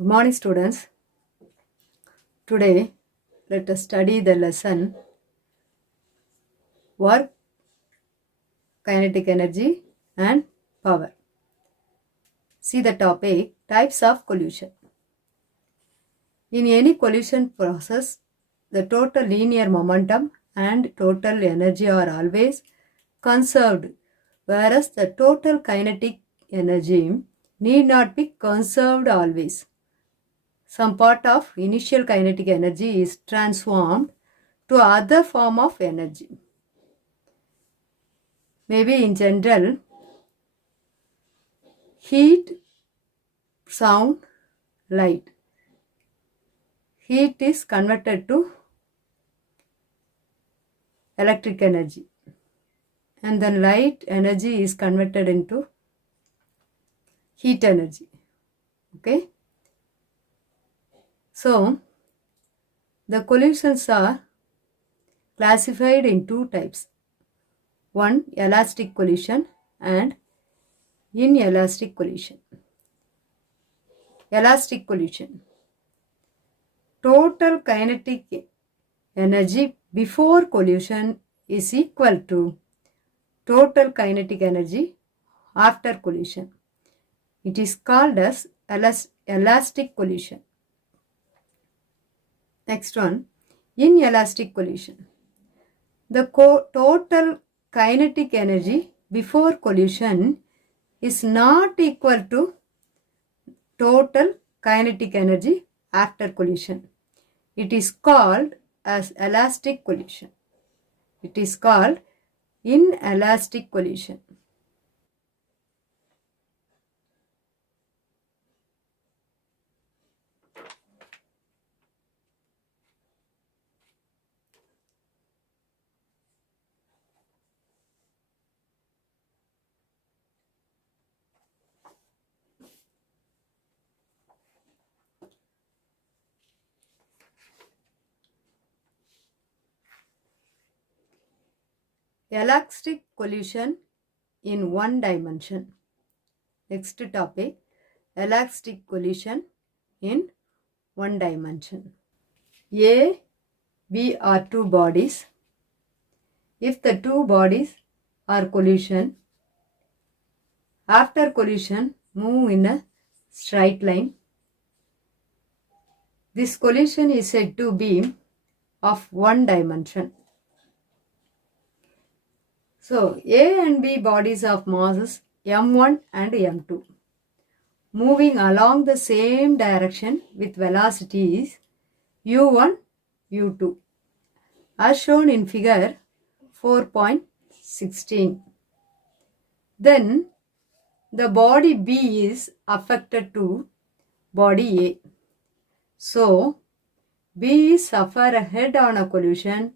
Good morning, students. Today, let us study the lesson Work, Kinetic Energy and Power. See the topic Types of Collision. In any collision process, the total linear momentum and total energy are always conserved, whereas the total kinetic energy need not be conserved always. Some part of initial kinetic energy is transformed to other form of energy. Maybe in general, heat, sound, light. Heat is converted to electric energy, and then light energy is converted into heat energy. Okay. So, the collisions are classified in two types. One, elastic collision and inelastic collision. Elastic collision. Total kinetic energy before collision is equal to total kinetic energy after collision. It is called as elastic collision. Next one, inelastic collision. The total kinetic energy before collision is not equal to total kinetic energy after collision. It is called as elastic collision. It is called inelastic collision. Elastic collision in one dimension. Next topic, elastic collision in one dimension. A, B are two bodies. If the two bodies are collision, after collision move in a straight line. This collision is said to be of one dimension. So, A and B bodies of masses m1 and m2 moving along the same direction with velocities u1, u2 as shown in figure 4.16. Then the body B is affected to body A. So, B suffer a head-on collision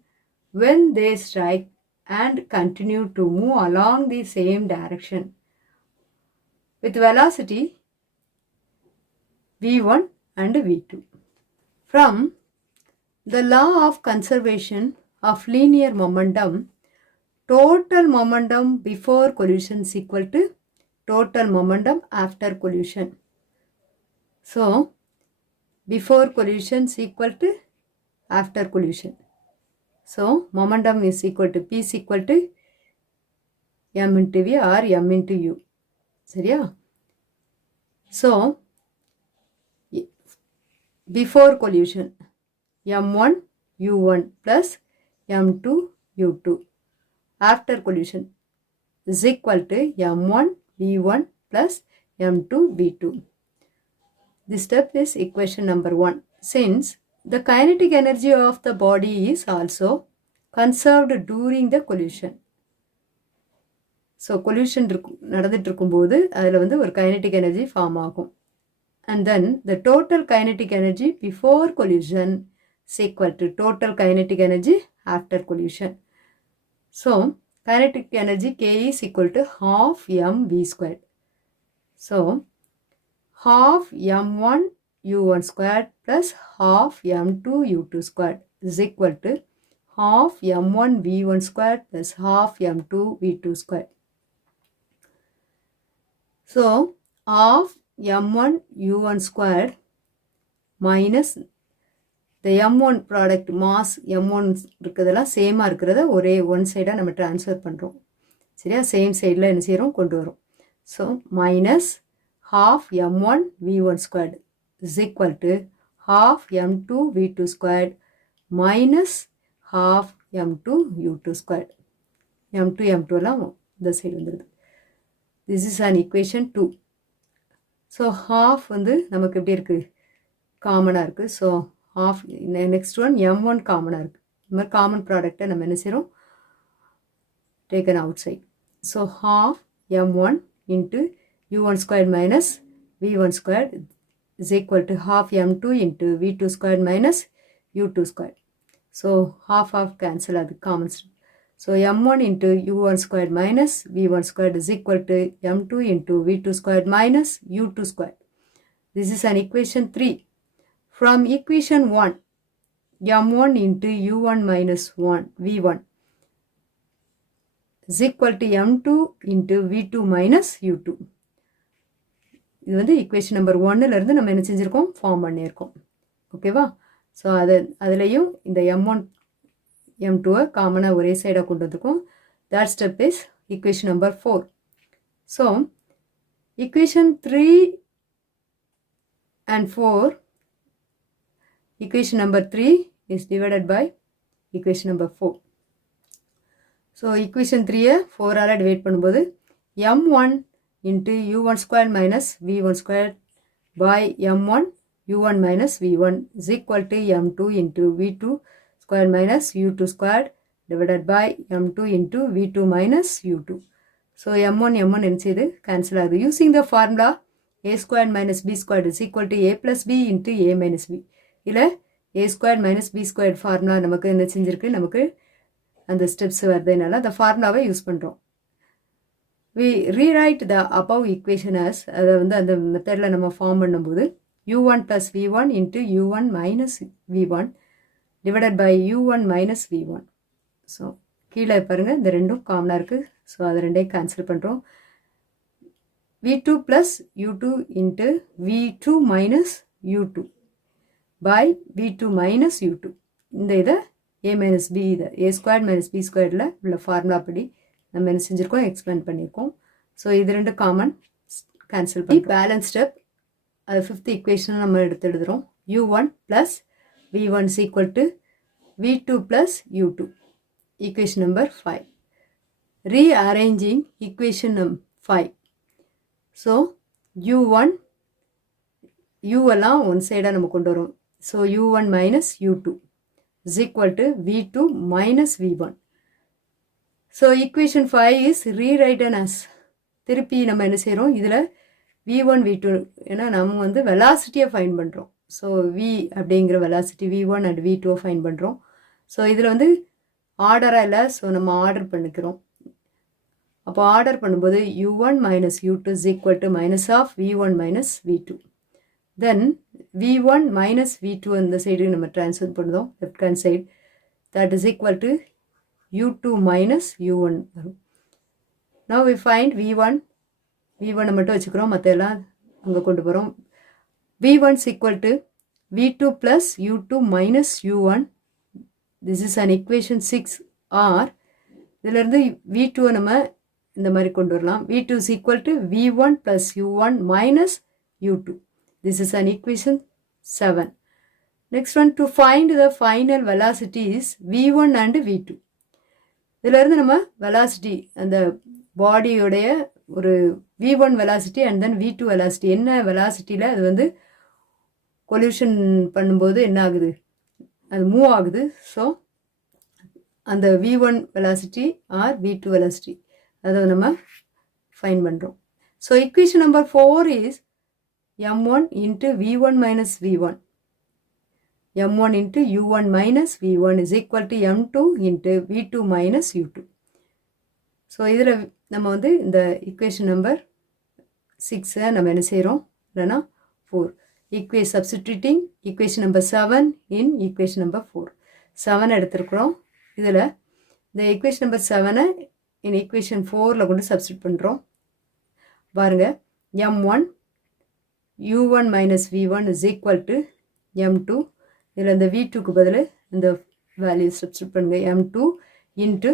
when they strike and continue to move along the same direction with velocity v1 and v2. From the law of conservation of linear momentum, total momentum before collision is equal to total momentum after collision. So, before collision is equal to after collision. So, momentum is equal to P is equal to m into V or m into U. சரியா? So, before collision, m1 u1 plus m2 u2. After collision is equal to m1 v1 plus m2 v2. This step is equation number 1. Since the kinetic energy of the body is also conserved during the collision. So, collision நடந்துட்டு இருக்கும்போது அதில் வந்து ஒரு kinetic energy form ஆகும். And then the total kinetic energy before collision is equal to total kinetic energy after collision. So, kinetic energy K is equal to half mv squared. So, half m1 u1 squared plus half m2 u2 squared is equal to half m1 v1 squared plus half m2 v2 squared. So, half m1 u1 squared minus the m1 product mass m1 இருக்கிறதெல்லாம் சேமாக இருக்கிறத ஒரே ஒன் சைடாக நம்ம ட்ரான்ஸ்ஃபர் பண்ணுறோம். சரியா, சேம் சைடில் என்ன செய்கிறோம், கொண்டு வரோம். So minus half m1 v1 squared is equal to half m2 v2 squared minus half m2 u2 squared. m2 m2 எல்லாம் இந்த சைடு வந்துடுது. This is an equation 2. So half வந்து நமக்கு எப்படி இருக்குது, காமனாக இருக்குது. So half, next one m1 காமனாக இருக்குது. இந்த மாதிரி காமன் ப்ராடக்டை நம்ம என்ன செய்கிறோம், taken outside. So half m1 into u1 squared minus v1 squared is equal to half m2 into v2 squared minus u2 squared. So half cancel அது common. So m1 into u1 squared minus v1 squared is equal to m2 into v2 squared minus u2 squared. This is an equation 3. From equation 1, m1 into u1 minus 1 v1 is equal to m2 into v2 minus u2. இது வந்து equation number 1லேருந்து நம்ம என்ன செஞ்சுருக்கோம், ஃபார்ம் பண்ணியிருக்கோம். ஓகேவா? ஸோ அதுலேயும் இந்த m1 m2 காமனாக ஒரே சைடாக கொண்டு வந்திருக்கோம். that step is equation number 4. So equation 3 and 4, equation number 3 is divided by equation number 4. So equation 3 4 டிவைட் பண்ணும்போது m1 into u1 squared minus v1 squared by m1 u1 minus v1 is equal to m2 into v2 squared minus u2 squared divided by m2 into v2 minus u2. So m1 என்ன செய்து cancel ஆகுது. Using the formula a squared minus b squared is equal to a plus b into a minus b. இல்லை a squared minus b squared formula நமக்கு என்ன செஞ்சிருக்கு, நமக்கு அந்த ஸ்டெப்ஸ் வருதுனால அந்த ஃபார்முலாவை யூஸ் பண்ணுறோம். we rewrite the above equation as, அதை வந்து அந்த மெத்தடில் நம்ம ஃபார்ம் பண்ணும்போது u1 plus v1 into u1 minus v1 divided by u1 minus v1. So கீழே பாருங்கள், இந்த ரெண்டும் காமனாக இருக்குது. ஸோ அதை ரெண்டையும் கேன்சல் பண்ணுறோம். v2 plus u2 into v2 minus u2 by v2 minus u2. இந்த இதை a minus b, இதை a squared minus b squaredல உள்ள ஃபார்முலா படி நம்ம என்ன செஞ்சுருக்கோம், எக்ஸ்பிளைன் பண்ணியிருக்கோம். ஸோ இது ரெண்டு காமன் கேன்சல் பண்ணி பேலன்ஸ் ஸ்டெப் அது 5th ஈக்குவேஷனை நம்ம எடுத்து எழுதுகிறோம். u1 plus v1 is equal to v2 plus u2. Equation number 5. Rearranging equation number 5. So u1 u எல்லாம் ஒன் சைடாக நம்ம கொண்டு வரோம். So u1 minus u2 is equal to v2 minus v1. So equation 5 is rewritten as, திருப்பி நம்ம என்ன செய்கிறோம், இதில் v1 v2 ஏன்னா நம்ம வந்து வெலாசிட்டியை ஃபைன் பண்ணுறோம். ஸோ v அப்படிங்கிற velocity v1 and v2 fine பண்ணுறோம். ஸோ இதில் வந்து ஆர்டராக இல்லை, ஸோ நம்ம ஆர்டர் பண்ணிக்கிறோம். அப்போ ஆர்டர் பண்ணும்போது u1 minus u2 is equal to minus of v1 minus v2. Then v1 minus v2 அந்த சைடு நம்ம ட்ரான்ஸ்ஃபர் பண்ணுறோம் left hand side. that is equal to u2 minus u1 வரும். now we find v1 மட்டும் வச்சுக்கிறோம், மற்ற எல்லாம் அங்கே கொண்டு போகிறோம். v1 is equal to v2 plus u2 minus u1. this is an equation 6. or இதிலிருந்து v2 நம்ம இந்த மாதிரி கொண்டு வரலாம். v2 is equal to v1 plus u1 minus u2. this is an equation 7. next one, to find the final velocities v1 and v2. இதிலிருந்து நம்ம வெலாசிட்டி அந்த பாடியோடைய ஒரு v1 velocity and then v2 velocity என்ன வெலாசிட்டியில் அது வந்து கொல்யூஷன் பண்ணும்போது என்ன ஆகுது, அது மூவ் ஆகுது. ஸோ அந்த v1 velocity R v2 velocity அதை நம்ம ஃபைன் பண்ணுறோம். So equation number 4 is m1 into v1 minus v1. m1 into u1 minus v1 is equal to m2 into v2 minus u2. So இதில் நம்ம வந்து இந்த equation number 6 நம்ம என்ன செய்கிறோம் இல்லைனா 4 substituting equation number 7 in equation number 4. 7 எடுத்திருக்கிறோம். இதில் இந்த equation number 7 in equation 4ல் கொண்டு சப்ஸ்டியூட் பண்ணுறோம். பாருங்கள், m1 u1 minus v1 is equal to m2 இதில் இந்த v2க்கு பதில் இந்த வேல்யூ சப்ஸ்டிட் பண்ணுங்க m2 into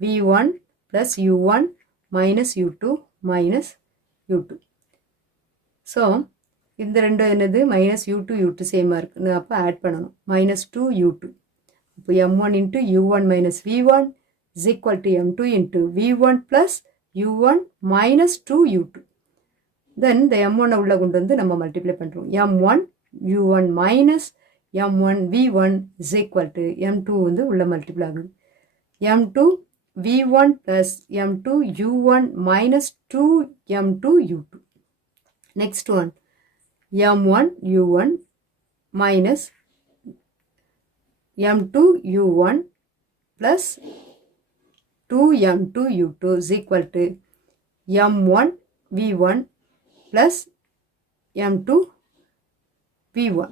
v1 plus u1 minus u2 minus u2. So இந்த ரெண்டும் என்னது மைனஸ் u2 u2 சேமாக இருக்குன்னு அப்போ ஆட் பண்ணணும் மைனஸ் 2 u2. இப்போ m1 into u1 minus v1 is equal to m2 into v1 plus u1 minus 2 u2. Then the m1 உள்ள கொண்டு வந்து நம்ம மல்டிப்ளை பண்ணுறோம் m1 u1 minus m1 v1 is equal to m2 வந்து உள்ள மல்டிப்ளை ஆகுது m2 v1 plus m2 u1 minus 2 m2 u2. Next one m1 u1 minus m2 u1 plus 2m2 u2 is equal to m1 v1 plus m2 v1.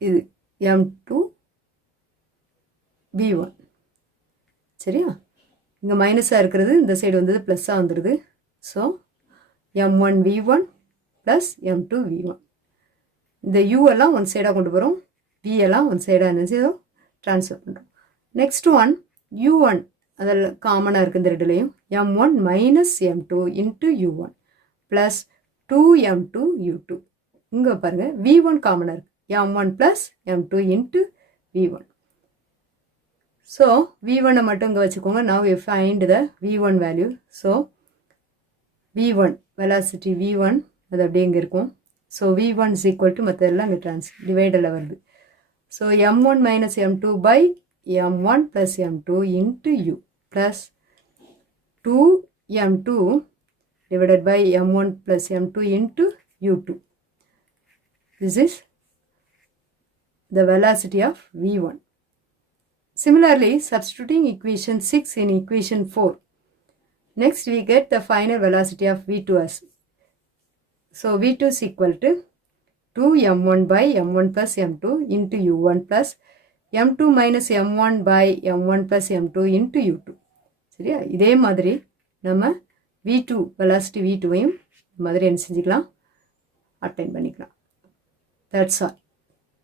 இது m2 v1 சரியா இங்கே மைனஸாக இருக்கிறது இந்த சைடு வந்தது ப்ளஸ்ஸாக வந்துடுது so m1 v1 plus m2 v1. இந்த u எல்லாம் ஒன் சைடாக கொண்டு போகிறோம் v எல்லாம் ஒன் சைடாக என்ன செய்தோம் ட்ரான்ஸ்ஃபர் பண்ணுறோம். நெக்ஸ்ட் ஒன் u1 அதில் காமனாக இருக்குது இந்த ரெண்டுலேயும் m1 minus m2 into u1 plus 2m2 u2. இங்கே பாருங்கள் v1 காமனாக இருக்குது m1 plus m2 into v1. So v1 மட்டும் இங்கே வச்சுக்கோங்க. now you find the v1 value. So v1 velocity v1 அது அப்படியே இங்கே இருக்கும். So v1 is equal to மற்றதெல்லாம் இங்கே டிவைடில் வருது. So m1 minus m2 by m1 plus m2 into u plus 2m2 divided by m1 plus m2 into u2. This is the velocity of v1. Similarly, substituting equation 6 in equation 4. Next we get the final velocity of v2 as. So v2 is equal to 2m1 by m1 plus m2 into u1 plus m2 minus m1 by m1 plus m2 into u2. சரியா இதே மாதிரி நம்ம v2 velocity v2வையும் மாதிரி என்ன செஞ்சுக்கலாம் அப்டைன் பண்ணிக்கலாம். That's all.